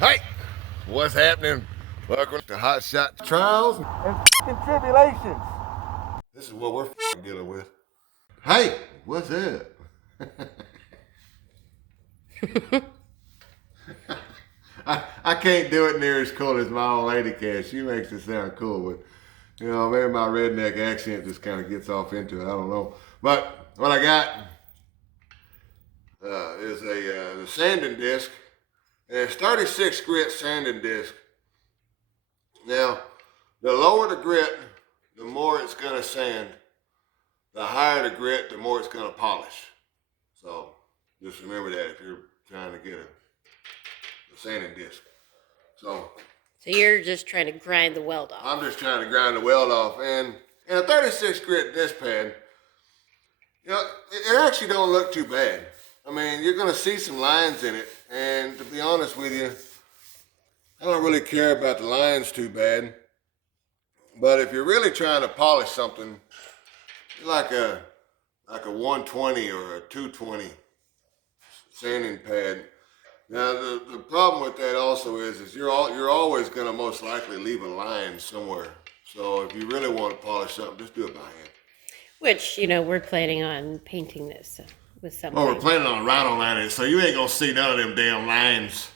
Hey, what's happening? Welcome to Hotshot Trials and Tribulations. This is what we're dealing with. Hey, what's up? I can't do it near as cool as my old lady can. She makes it sound cool, but maybe my redneck accent just kind of gets off into it. I don't know. But what I got is a sanding disc, and it's 36 grit sanding disc. Now, the lower the grit, the more it's going to sand. The higher the grit, the more it's going to polish. So just remember that if you're trying to get a sanding disc. So you're just trying to grind the weld off. I'm just trying to grind the weld off. And in a 36 grit disc pad, it actually don't look too bad. I mean, you're going to see some lines in it. And to be honest with you, I don't really care about the lines too bad. But if you're really trying to polish something, like a 120 or a 220 sanding pad. Now the problem with that also is you're always going to most likely leave a line somewhere. So if you really want to polish something, just do it by hand. Which we're planning on painting this with something. Oh, we're planning on Raptor Line it, so you ain't gonna see none of them damn lines.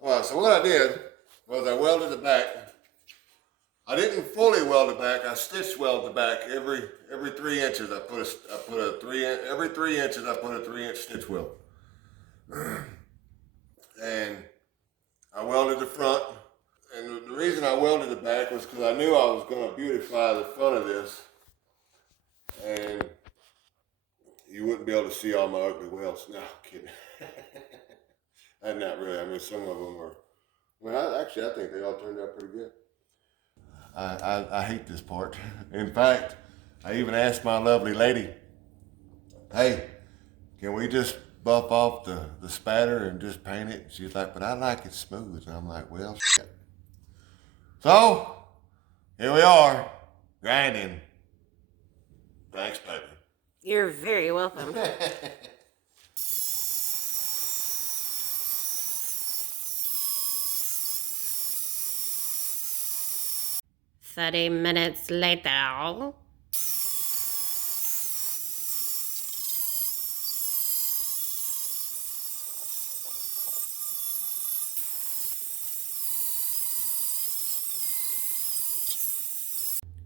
Well, so what I did was I welded the back. I didn't fully weld the back. I stitch weld the back every 3 inches. Every 3 inches I put a 3-inch stitch weld. And I welded the front. And the reason I welded the back was because I knew I was going to beautify the front of this, and you wouldn't be able to see all my ugly welds. No, I'm kidding. And not really. I mean, some of them are. I think they all turned out pretty good. I hate this part. In fact, I even asked my lovely lady, hey, can we just buff off the spatter and just paint it? She's like, but I like it smooth. And I'm like, well, shit. So, here we are, grinding. Thanks, baby. You're very welcome. 30 minutes later.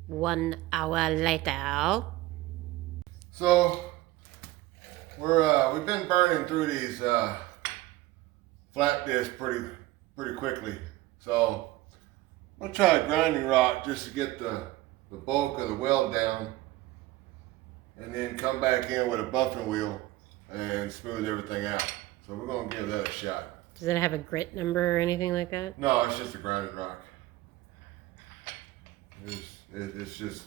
One hour later. So we've been burning through these flat discs pretty quickly. So I'm gonna try a grinding rock just to get the bulk of the weld down, and then come back in with a buffing wheel and smooth everything out. So we're gonna give that a shot. Does it have a grit number or anything like that? No, it's just a grinding rock. It's just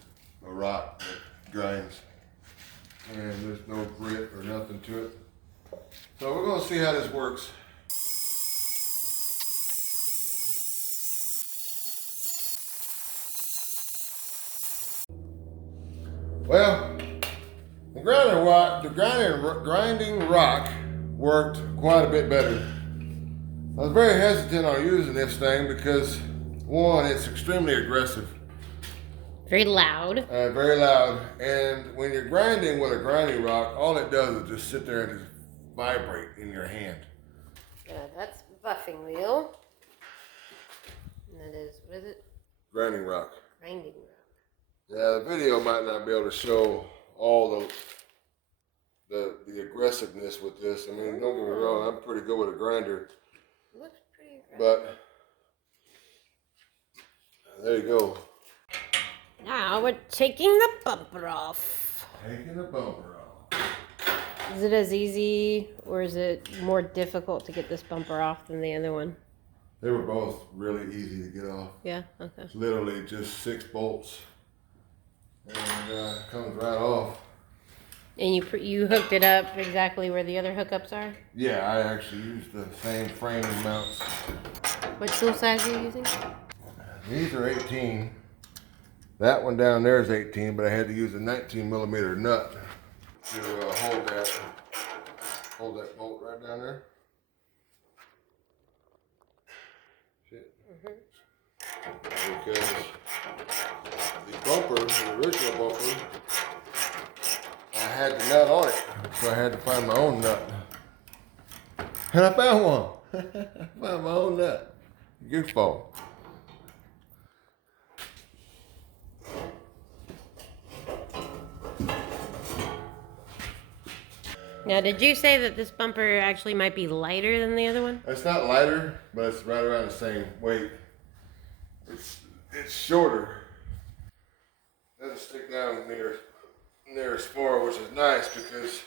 a rock that grinds, and there's no grit or nothing to it. So we're gonna see how this works. Well, the grinding rock worked quite a bit better. I was very hesitant on using this thing because, one, it's extremely aggressive. Very loud. Very loud. And when you're grinding with a grinding rock, all it does is just sit there and just vibrate in your hand. Yeah, that's buffing wheel. And that is, what is it? Grinding rock. Grinding rock. Yeah, the video might not be able to show all the aggressiveness with this. I mean, don't get me wrong, I'm pretty good with a grinder. Looks pretty aggressive. But there you go. Now we're taking the bumper off. Taking the bumper off. Is it as easy or is it more difficult to get this bumper off than the other one? They were both really easy to get off. Yeah, okay. It's literally just 6 bolts. And it comes right off. And you hooked it up exactly where the other hookups are? Yeah, I actually used the same frame mounts. What tool size are you using? These are 18. That one down there is 18, but I had to use a 19mm nut to hold that bolt right down there. Because the bumper, the original bumper, I had the nut on it, so I had to find my own nut. And I found one. I found my own nut. Goofball. Now, did you say that this bumper actually might be lighter than the other one? It's not lighter, but it's right around the same weight. It's shorter. Doesn't stick down near as far, which is nice because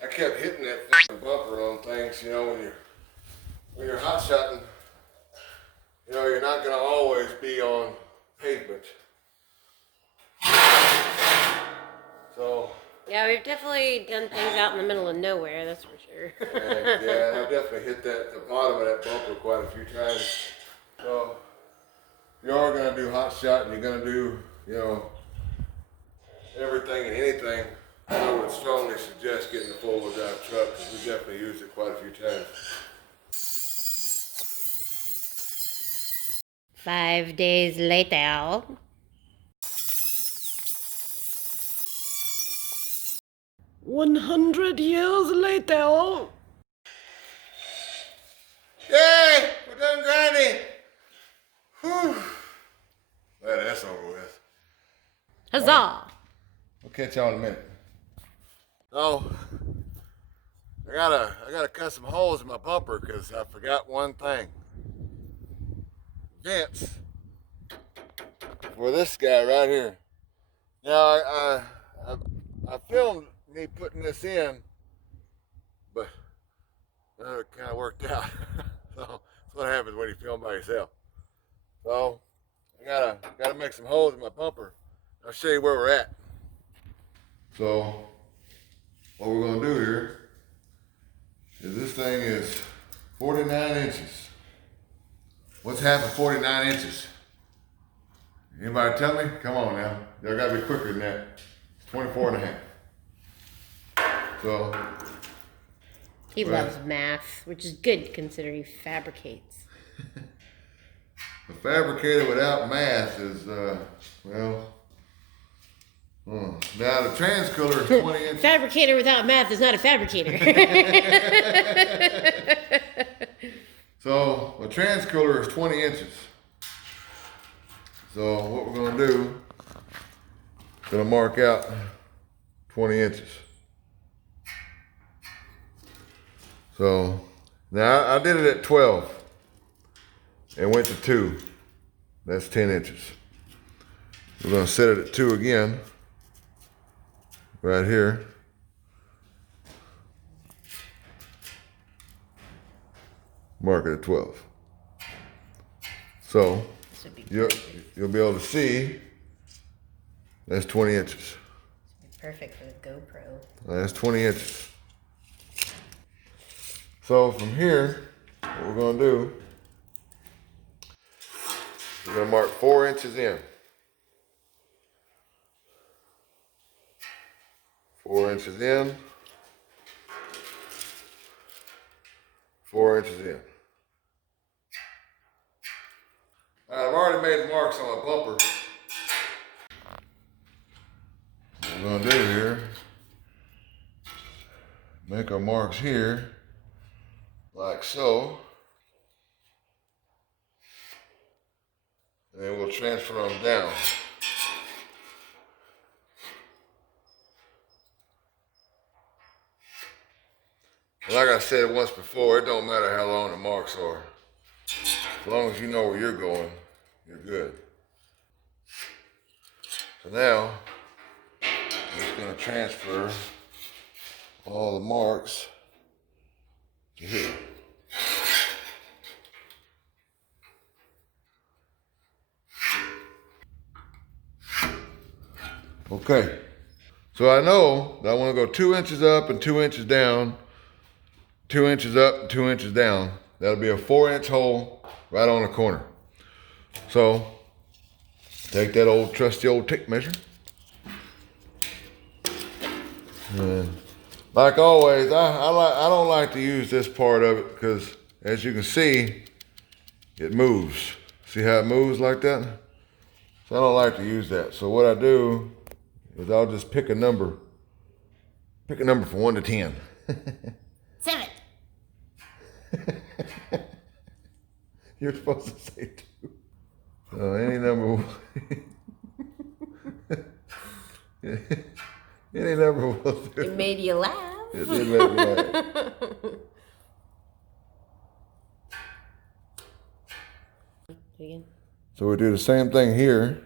I kept hitting that bumper on things. You know, when you're hot shotting, you know, you're not gonna always be on pavement. So. Yeah, we've definitely done things out in the middle of nowhere, that's for sure. Yeah, I definitely hit the bottom of that bumper quite a few times. So, if you are gonna do hot shot and you're gonna do, you know, everything and anything, I would strongly suggest getting a four-wheel drive truck because we definitely used it quite a few times. 5 days later. 100 years later. Yay! We're done grinding! Whew! Well, that's over with. Huzzah! We'll catch y'all in a minute. Oh, I gotta cut some holes in my bumper because I forgot one thing. Vents for this guy right here. Now I filmed me putting this in, but it kind of worked out. So that's what happens when you film by yourself. So I gotta make some holes in my bumper. I'll show you where we're at. So what we're gonna do here is this thing is 49 inches. What's half of 49 inches? Anybody tell me? Come on now. Y'all gotta be quicker than that. It's 24 and a half. So. He loves math, which is good considering he fabricates. A fabricator without math is, well. Now the transcooler is 20 inches. Fabricator without math is not a fabricator. So a transcooler is 20 inches. So what we're gonna do, gonna mark out 20 inches. So now I did it at 12 and went to 2. That's 10 inches. We're gonna set it at 2 again, right here. Mark it at 12. So you'll be able to see that's 20 inches. Perfect for the GoPro. That's 20 inches. So from here, what we're gonna do, we're gonna mark 4 inches in. 4 inches in. 4 inches in. I've already made marks on my bumper. What we're gonna do here, make our marks here, like so. And then we'll transfer them down. Like I said once before, it don't matter how long the marks are. As long as you know where you're going, you're good. So now, I'm just gonna transfer all the marks to here. Okay, so I know that I wanna go 2 inches up and 2 inches down, 2 inches up and 2 inches down. That'll be a 4-inch hole right on the corner. So, take that old trusty old tape measure. And like always, I don't like to use this part of it because as you can see, it moves. See how it moves like that? So I don't like to use that. So what I do is I'll just pick a number. Pick a number from 1 to 10. 7. You're supposed to say 2. So any number. Any number will do. It made you laugh. It did make me laugh. Again. So we do the same thing here.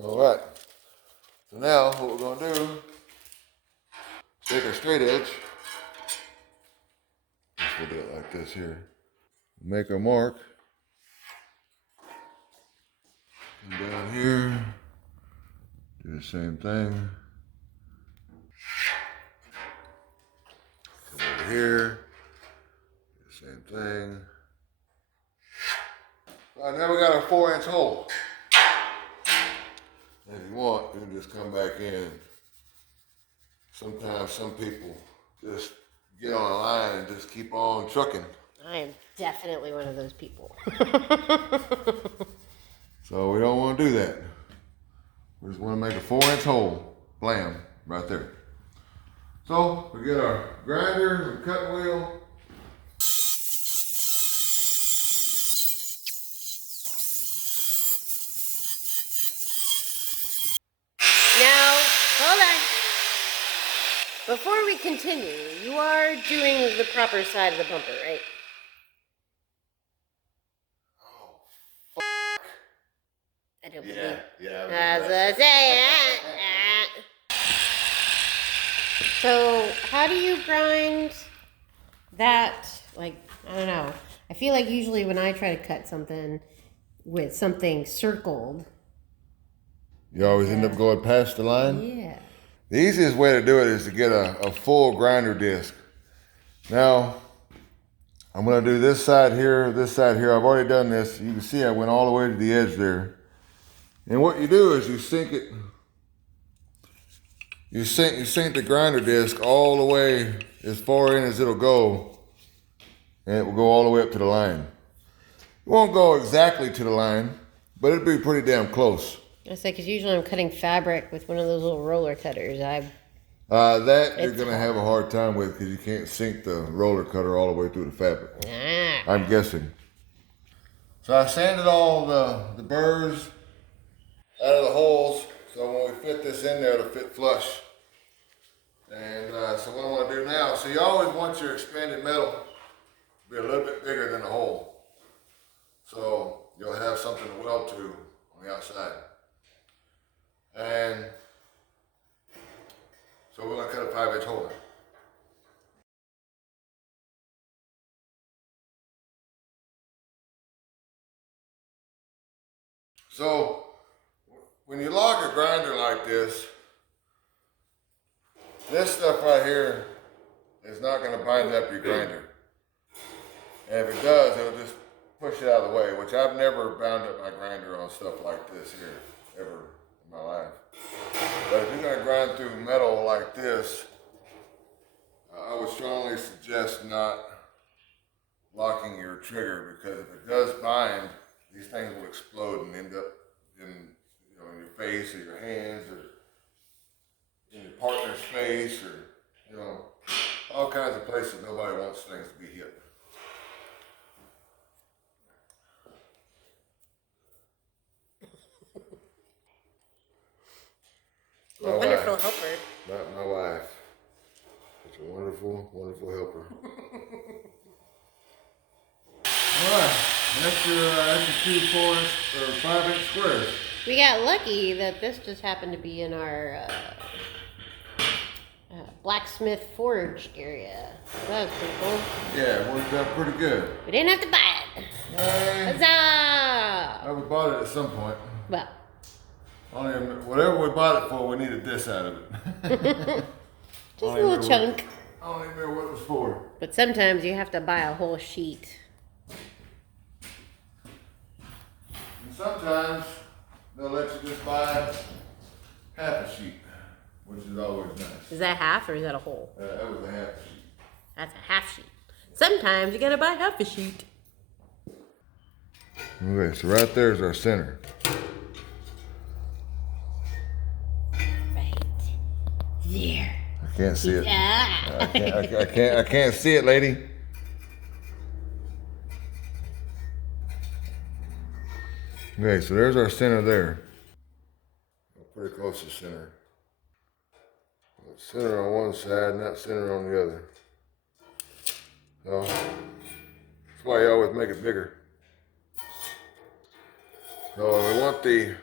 All right. So now what we're gonna do, take our straight edge. We'll do it like this here. Make our mark. Come down here. Do the same thing. Come over here. Do the same thing. All right, now we got our 4-inch hole. If you want, you can just come back in. Sometimes some people just get on a line and just keep on trucking. I am definitely one of those people. So we don't want to do that. We just want to make a 4-inch hole. Blam, right there. So we get our grinder and cutting wheel. Now, hold on. Before we continue, you are doing the proper side of the bumper, right? I don't believe. Yeah. As I say. So, how do you grind that? Like, I don't know. I feel like usually when I try to cut something with something circled. You always end up going past the line? Yeah. The easiest way to do it is to get a full grinder disc. Now, I'm gonna do this side here, this side here. I've already done this. You can see I went all the way to the edge there. And what you do is you sink it, you sink the grinder disc all the way as far in as it'll go, and it will go all the way up to the line. It won't go exactly to the line, but it'll be pretty damn close. I say, because usually I'm cutting fabric with one of those little roller cutters. That you're gonna have a hard time with because you can't sink the roller cutter all the way through the fabric. I'm guessing. So I sanded all the burrs out of the holes, so when we fit this in there, it'll fit flush. And so what I'm gonna do now, so you always want your expanded metal to be a little bit bigger than the hole. So you'll have something to weld to on the outside. And so we're gonna cut a 5-inch hole there. So when you lock a grinder like this stuff right here is not gonna bind up your grinder. And if it does, it'll just push it out of the way, which I've never bound up my grinder on stuff like this here, ever in my life. But if you're gonna grind through metal like this, I would strongly suggest not locking your trigger, because if it does bind, these things will explode and end up in your face or your hands or in your partner's face or all kinds of places nobody wants things to be hit. A wonderful helper. Not my wife. Such a wonderful, wonderful helper. All right, that's your 2 4-inch or 5-inch squares. We got lucky that this just happened to be in our blacksmith forge area. That was pretty cool. Yeah, it worked out pretty good. We didn't have to buy it. Huzzah! I would bought it at some point. Well. Whatever we bought it for, we needed this out of it. Just a little chunk. I don't even know what it was for. But sometimes you have to buy a whole sheet. And sometimes they'll let you just buy half a sheet, which is always nice. Is that half or is that a whole? That was a half sheet. That's a half sheet. Sometimes you gotta buy half a sheet. Okay, so right there's our center. Right there. I can't see it. Ah. I can't see it, lady. Okay, so there's our center there. Pretty close to center. Center on one side, not center on the other. So that's why you always make it bigger. So we want the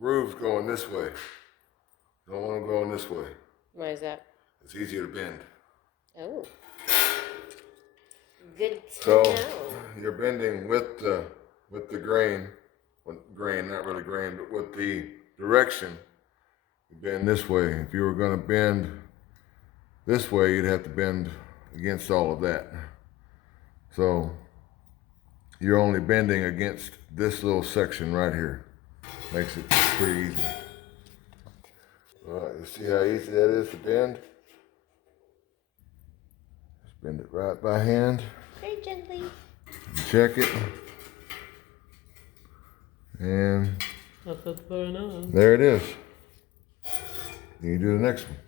grooves going this way. Don't want them going this way. Why is that? It's easier to bend. Oh. Good to So know. you're bending with the grain, well, grain, not really grain, but with the direction. You bend this way. If you were going to bend this way, you'd have to bend against all of that. So you're only bending against this little section right here. Makes it pretty easy. All right, you see how easy that is to bend? Just bend it right by hand. Very gently. Check it. And there it is. You do the next one.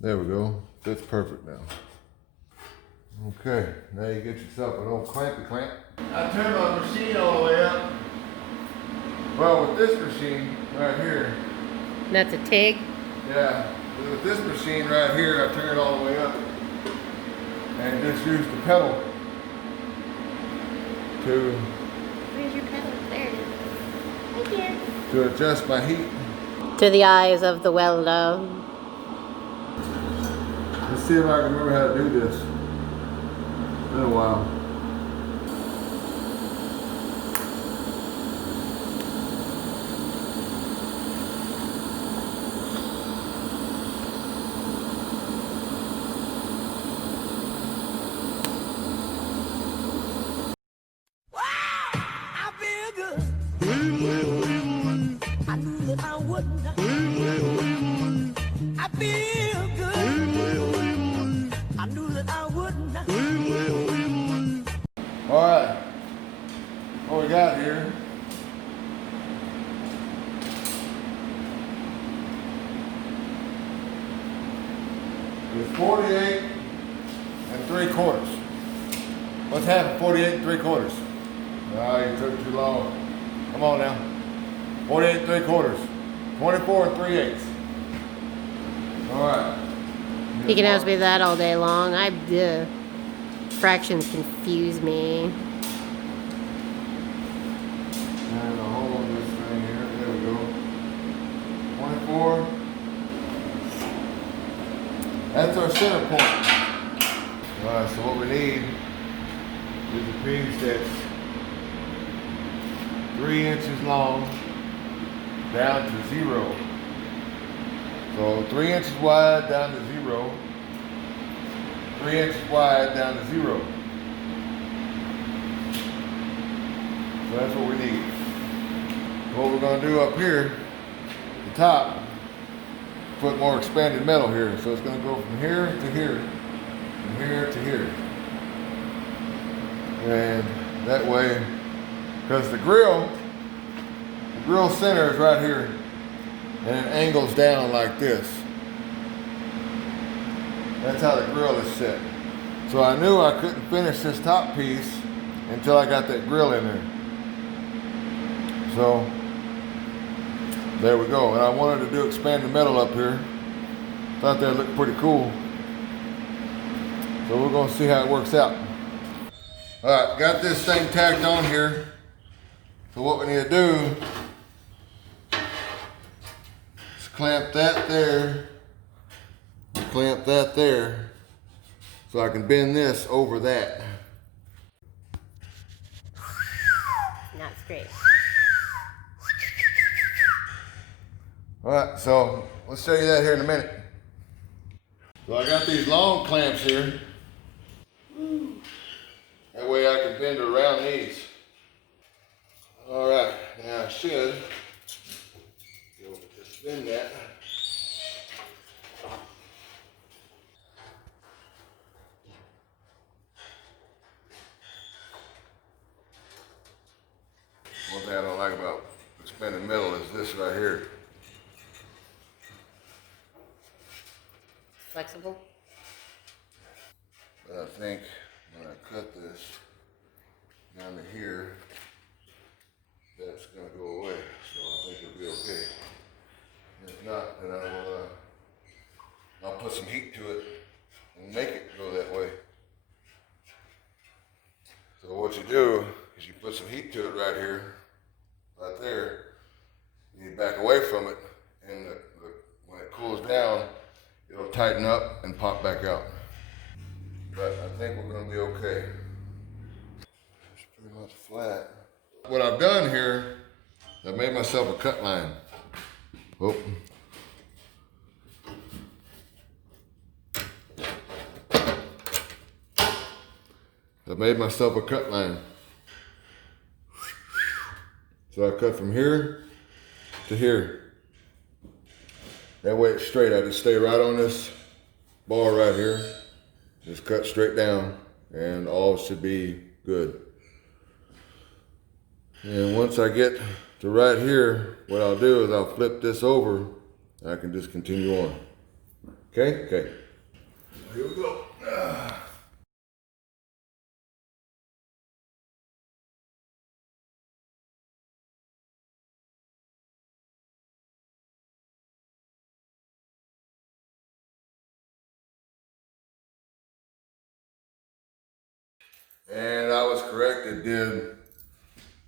There we go. Fits perfect now. Okay, now you get yourself an old clampy clamp. I turned my machine all the way up. Well, with this machine right here. That's a TIG? Yeah, with this machine right here, I turn it all the way up. And just use the pedal to... Where's your pedal? There it is. Right here. To adjust my heat. To the eyes of the welder. Let's see if I can remember how to do this. It's been a while. All right, what we got here is 48 3/4. What's happened? 48 3/4. Ah, you took too long. Come on now. 48 3/4. 24 3/8. All right. You can ask me that all day long. Fractions confuse me. And a hole in this thing here. There we go. 24. That's our center point. Alright, so what we need is a piece that's 3 inches long down to 0. So 3 inches wide down to 0. 3 inches wide down to 0. So that's what we need. What we're going to do up here, the top, put more expanded metal here. So it's going to go from here to here, from here to here. And that way, because the grill center is right here, and it angles down like this. That's how the grill is set. So I knew I couldn't finish this top piece until I got that grill in there. So there we go. And I wanted to do expanded metal up here. Thought that looked pretty cool. So we're gonna see how it works out. All right, got this thing tacked on here. So what we need to do is clamp that there. Clamp that there so I can bend this over that. That's great. All right, so let's show you that here in a minute. So I got these long clamps here. That way I can bend around these. All right, now I should spin that. One thing I don't like about the spinning middle is this right here. Flexible? But I think when I cut this down to here, that's gonna go away. So I think it'll be okay. If not, then I'll put some heat to it and make it go that way. So what you do is you put some heat to it right here, right there, and you back away from it, and when it cools down, it'll tighten up and pop back out. But I think we're gonna be okay. It's pretty much flat. What I've done here, I've made myself a cut line. Oh. I've made myself a cut line. So I cut from here to here. That way it's straight. I just stay right on this bar right here. Just cut straight down and all should be good. And once I get to right here, what I'll do is I'll flip this over and I can just continue on. Okay? Okay. Here we go. And I was correct, it did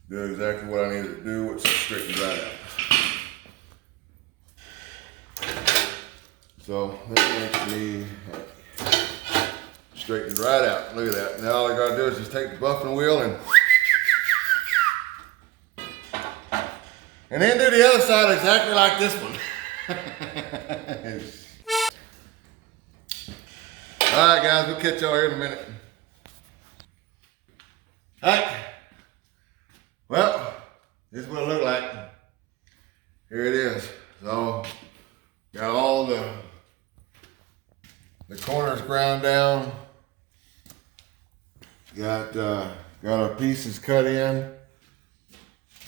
do exactly what I needed to do, which is straighten right out. So that makes me straightened right out. Look at that. Now all I gotta do is just take the buffing wheel and then do the other side exactly like this one. All right, guys, we'll catch y'all here in a minute. All right. Well, this is what it looked like. Here it is. So, got all the corners ground down. Got our pieces cut in.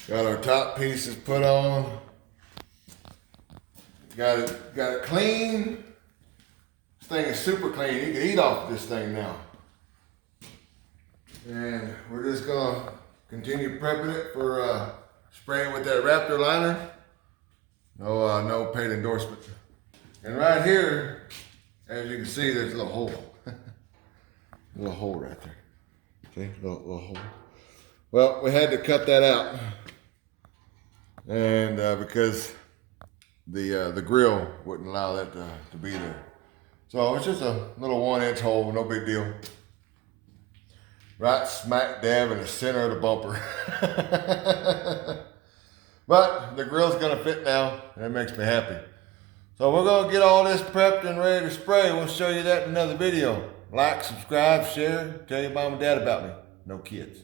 Got our top pieces put on. Got it clean. This thing is super clean. You can eat off this thing now. And we're just gonna continue prepping it for spraying with that Raptor liner. No paid endorsement. And right here, as you can see, there's a little hole. A little hole right there. See, little hole. Well, we had to cut that out, and because the grill wouldn't allow that to be there. So it's just a little 1-inch hole, no big deal. Right smack dab in the center of the bumper. But the grill's gonna fit now, and that makes me happy. So we're gonna get all this prepped and ready to spray. We'll show you that in another video. Like, subscribe, share, tell your mom and dad about me. No kids.